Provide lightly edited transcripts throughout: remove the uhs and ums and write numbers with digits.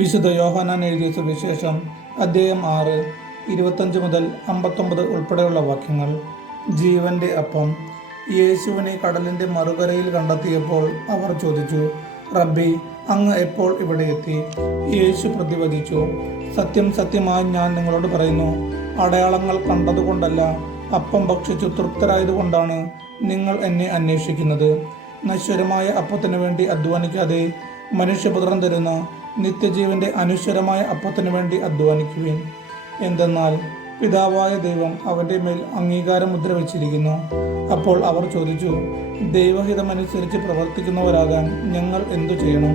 വിശുദ്ധ യോഹന്നാൻ എഴുതിയ സുവിശേഷം അധ്യായം 6 25 മുതൽ 59 ഉൾപ്പെടെയുള്ള വാക്യങ്ങൾ. ജീവന്റെ അപ്പം. യേശുവിനെ കടലിന്റെ മറുകരയിൽ കണ്ടെത്തിയപ്പോൾ അവർ ചോദിച്ചു, റബ്ബി, അങ്ങ് എപ്പോൾ ഇവിടെ എത്തി? യേശു പ്രതിവചിച്ചു, സത്യം സത്യമായി ഞാൻ നിങ്ങളോട് പറയുന്നു, അടയാളങ്ങൾ കണ്ടതുകൊണ്ടല്ല, അപ്പം ഭക്ഷിച്ചു തൃപ്തരായതുകൊണ്ടാണ് നിങ്ങൾ എന്നെ അന്വേഷിക്കുന്നത്. നശ്വരമായ അപ്പത്തിനു വേണ്ടി അധ്വാനിക്കാതെ മനുഷ്യപുത്രൻ തരുന്ന നിത്യജീവന്റെ അനശ്വരമായ അപ്പത്തിനു വേണ്ടി അധ്വാനിക്കുവിൻ. എന്തെന്നാൽ പിതാവായ ദൈവം അവന്റെ മേൽ അംഗീകാരം മുദ്ര വച്ചിരിക്കുന്നു. അപ്പോൾ അവർ ചോദിച്ചു, ദൈവഹിതമനുസരിച്ച് പ്രവർത്തിക്കുന്നവരാകാൻ ഞങ്ങൾ എന്തു ചെയ്യണം?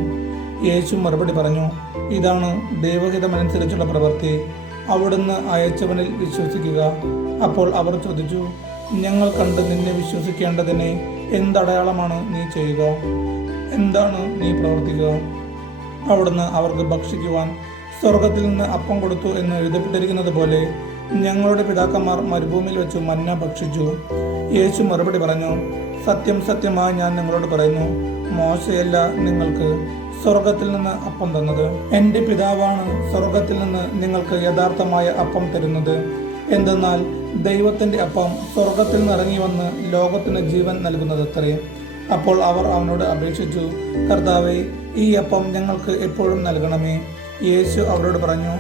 യേശു മറുപടി പറഞ്ഞു, ഇതാണ് ദൈവഹിതമനുസരിച്ചുള്ള പ്രവൃത്തി, അവിടുന്ന് അയച്ചവനിൽ വിശ്വസിക്കുക. അപ്പോൾ അവർ ചോദിച്ചു, ഞങ്ങൾ കണ്ട് നിന്നെ വിശ്വസിക്കേണ്ടതിന് എന്തടയാളമാണ് നീ ചെയ്യുക? എന്താണ് നീ പ്രവർത്തിക്കുക? അവിടുന്ന് അവർക്ക് ഭക്ഷിക്കുവാൻ സ്വർഗത്തിൽ നിന്ന് അപ്പം കൊടുത്തു എന്ന് എഴുതപ്പെട്ടിരിക്കുന്നത് പോലെ ഞങ്ങളുടെ പിതാക്കന്മാർ മരുഭൂമിയിൽ വെച്ച് മന്ന ഭക്ഷിച്ചു. യേശു മറുപടി പറഞ്ഞു, സത്യം സത്യമായി ഞാൻ നിങ്ങളോട് പറയുന്നു, മോശയല്ല നിങ്ങൾക്ക് സ്വർഗത്തിൽ നിന്ന് അപ്പം തന്നത്. എൻ്റെ പിതാവാണ് സ്വർഗത്തിൽ നിന്ന് നിങ്ങൾക്ക് യഥാർത്ഥമായ അപ്പം തരുന്നത്. എന്തെന്നാൽ ദൈവത്തിൻ്റെ അപ്പം സ്വർഗത്തിൽ നിന്ന് ഇറങ്ങി വന്ന് ലോകത്തിന് ജീവൻ നൽകുന്നതത്രേ. അപ്പോൾ അവർ അവനോട് അപേക്ഷിച്ചു, കർത്താവേ, ഈ അപ്പം ഞങ്ങൾക്ക് എപ്പോഴും നൽകണമേ. യേശു അവരോട് പറഞ്ഞു,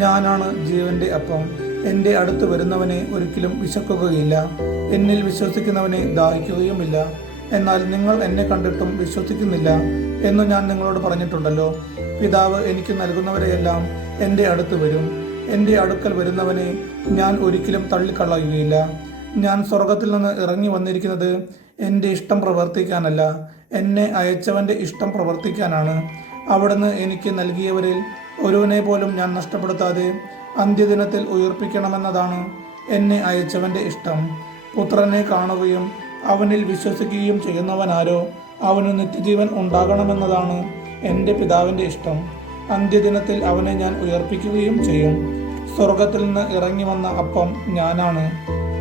ഞാനാണ് ജീവന്റെ അപ്പം. എൻ്റെ അടുത്ത് വരുന്നവനെ ഒരിക്കലും വിശക്കുകയില്ല, എന്നിൽ വിശ്വസിക്കുന്നവനെ ദാഹിക്കുകയുമില്ല. എന്നാൽ നിങ്ങൾ എന്നെ കണ്ടിട്ടും വിശ്വസിക്കുന്നില്ല എന്ന് ഞാൻ നിങ്ങളോട് പറഞ്ഞിട്ടുണ്ടല്ലോ. പിതാവ് എനിക്ക് നൽകുന്നവരെയെല്ലാം എൻ്റെ അടുത്ത് വരും. എൻ്റെ അടുക്കൽ വരുന്നവനെ ഞാൻ ഒരിക്കലും തള്ളിക്കളയുകയില്ല. ഞാൻ സ്വർഗത്തിൽ നിന്ന് ഇറങ്ങി വന്നിരിക്കുന്നത് എൻ്റെ ഇഷ്ടം പ്രവർത്തിക്കാനല്ല, എന്നെ അയച്ചവൻ്റെ ഇഷ്ടം പ്രവർത്തിക്കാനാണ്. അവിടുന്ന് എനിക്ക് നൽകിയവരിൽ ഒരുവനെ പോലും ഞാൻ നഷ്ടപ്പെടുത്താതെ അന്ത്യദിനത്തിൽ ഉയർപ്പിക്കണമെന്നതാണ് എന്നെ അയച്ചവൻ്റെ ഇഷ്ടം. പുത്രനെ കാണുകയും അവനിൽ വിശ്വസിക്കുകയും ചെയ്യുന്നവനാരോ അവന് നിത്യജീവൻ ഉണ്ടാകണമെന്നതാണ് എൻ്റെ പിതാവിൻ്റെ ഇഷ്ടം. അന്ത്യദിനത്തിൽ അവനെ ഞാൻ ഉയർപ്പിക്കുകയും ചെയ്യും. സ്വർഗത്തിൽ നിന്ന് ഇറങ്ങി വന്ന അപ്പം ഞാനാണ്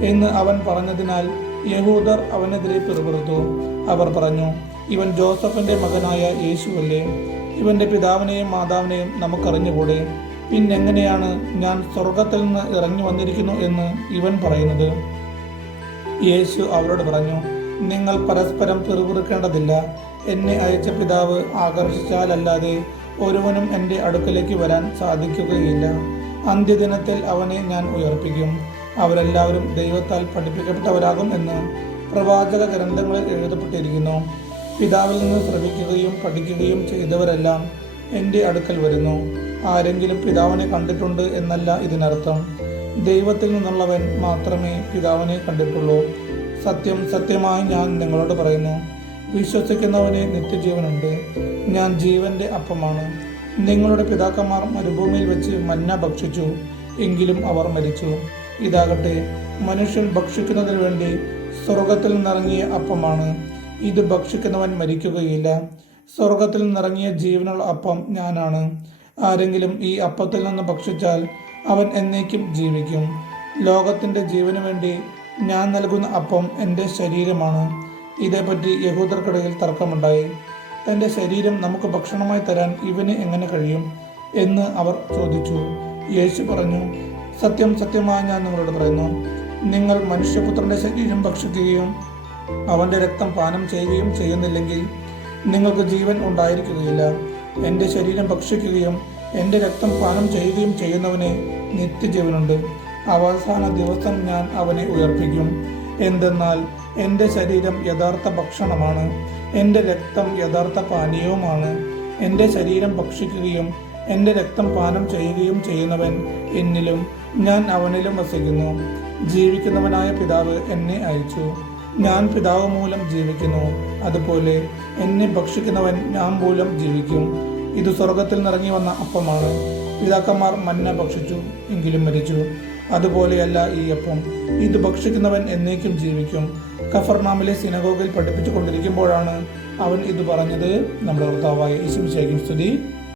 എന്ന് അവൻ പറഞ്ഞതിനാൽ യഹൂദർ അവനെതിരെ പിറുപിറുത്തു. അവർ പറഞ്ഞു, ഇവൻ ജോസഫിന്റെ മകനായ യേശുവല്ലേ? ഇവന്റെ പിതാവിനെയും മാതാവിനെയും നമുക്കറിഞ്ഞുകൂടെ? പിന്നെങ്ങനെയാണ് ഞാൻ സ്വർഗത്തിൽ നിന്ന് ഇറങ്ങി വന്നിരിക്കുന്നു എന്ന് ഇവൻ പറയുന്നത്? യേശു അവരോട് പറഞ്ഞു, നിങ്ങൾ പരസ്പരം പിറുപിറുക്കേണ്ടതില്ല. എന്നെ അയച്ച പിതാവ് ആകർഷിച്ചാലല്ലാതെ ഒരുവനും എൻ്റെ അടുക്കലേക്ക് വരാൻ സാധിക്കുകയില്ല. അന്ത്യദിനത്തിൽ അവനെ ഞാൻ ഉയർപ്പിക്കും. അവരെല്ലാവരും ദൈവത്താൽ പഠിപ്പിക്കപ്പെട്ടവരാകും എന്ന് പ്രവാചക ഗ്രന്ഥങ്ങളിൽ എഴുതപ്പെട്ടിരിക്കുന്നു. പിതാവിൽ നിന്ന് ശ്രവിക്കുകയും പഠിക്കുകയും ചെയ്തവരെല്ലാം എൻ്റെ അടുക്കൽ വരുന്നു. ആരെങ്കിലും പിതാവിനെ കണ്ടിട്ടുണ്ട് എന്നല്ല ഇതിനർത്ഥം. ദൈവത്തിൽ നിന്നുള്ളവൻ മാത്രമേ പിതാവിനെ കണ്ടിട്ടുള്ളൂ. സത്യം സത്യമായി ഞാൻ നിങ്ങളോട് പറയുന്നു, വിശ്വസിക്കുന്നവന് നിത്യജീവനുണ്ട്. ഞാൻ ജീവന്റെ അപ്പമാണ്. നിങ്ങളുടെ പിതാക്കന്മാർ മരുഭൂമിയിൽ വെച്ച് മന്ന ഭക്ഷിച്ചു, എങ്കിലും അവർ മരിച്ചു. ഇതാകട്ടെ മനുഷ്യൻ ഭക്ഷിക്കുന്നതിന് വേണ്ടി സ്വർഗത്തിൽ നിന്നിറങ്ങിയ അപ്പമാണ്. ഇത് ഭക്ഷിക്കുന്നവൻ മരിക്കുകയില്ല. സ്വർഗത്തിൽ നിന്നിറങ്ങിയ ജീവനുള്ള അപ്പം ഞാനാണ്. ആരെങ്കിലും ഈ അപ്പത്തിൽ നിന്ന് ഭക്ഷിച്ചാൽ അവൻ എന്നേക്കും ജീവിക്കും. ലോകത്തിൻ്റെ ജീവന് വേണ്ടി ഞാൻ നൽകുന്ന അപ്പം എൻ്റെ ശരീരമാണ്. ഇതേപ്പറ്റി യഹൂദർക്കിടയിൽ തർക്കമുണ്ടായി. തൻ്റെ ശരീരം നമുക്ക് ഭക്ഷണമായി തരാൻ ഇവന് എങ്ങനെ കഴിയും എന്ന് അവർ ചോദിച്ചു. യേശു പറഞ്ഞു, സത്യം സത്യമായി ഞാൻ നിങ്ങളോട് പറയുന്നു, നിങ്ങൾ മനുഷ്യപുത്രന്റെ ശരീരം ഭക്ഷിക്കുകയും അവന്റെ രക്തം പാനം ചെയ്യുകയും ചെയ്യുന്നില്ലെങ്കിൽ നിങ്ങൾക്ക് ജീവൻ ഉണ്ടായിരിക്കുകയില്ല. എൻ്റെ ശരീരം ഭക്ഷിക്കുകയും എൻ്റെ രക്തം പാനം ചെയ്യുകയും ചെയ്യുന്നവന് നിത്യജീവനുണ്ട്. അവസാന ദിവസം ഞാൻ അവനെ ഉയർപ്പിക്കും. എന്തെന്നാൽ എൻ്റെ ശരീരം യഥാർത്ഥ ഭക്ഷണമാണ്, എൻ്റെ രക്തം യഥാർത്ഥ പാനീയവുമാണ്. എൻ്റെ ശരീരം ഭക്ഷിക്കുകയും എൻ്റെ രക്തം പാനം ചെയ്യുകയും ചെയ്യുന്നവൻ എന്നിലും ഞാൻ അവനിലും വസിക്കുന്നു. ജീവിക്കുന്നവനായ പിതാവ് എന്നെ അയച്ചു. ഞാൻ പിതാവ് മൂലം ജീവിക്കുന്നു. അതുപോലെ എന്നെ ഭക്ഷിക്കുന്നവൻ ഞാൻ മൂലം ജീവിക്കും. ഇത് സ്വർഗത്തിൽ നിറങ്ങി വന്ന അപ്പമാണ്. പിതാക്കന്മാർ മന്ന ഭക്ഷിച്ചു, എങ്കിലും മരിച്ചു. അതുപോലെയല്ല ഈ അപ്പം. ഇത് ഭക്ഷിക്കുന്നവൻ എന്നേക്കും ജീവിക്കും. കഫർനാമിലെ സിനഗോഗിൽ പഠിപ്പിച്ചു കൊണ്ടിരിക്കുമ്പോഴാണ് അവൻ ഇത് പറഞ്ഞത്. നമ്മുടെ കർത്താവായ യേശുവിശേഷം സ്തുതി.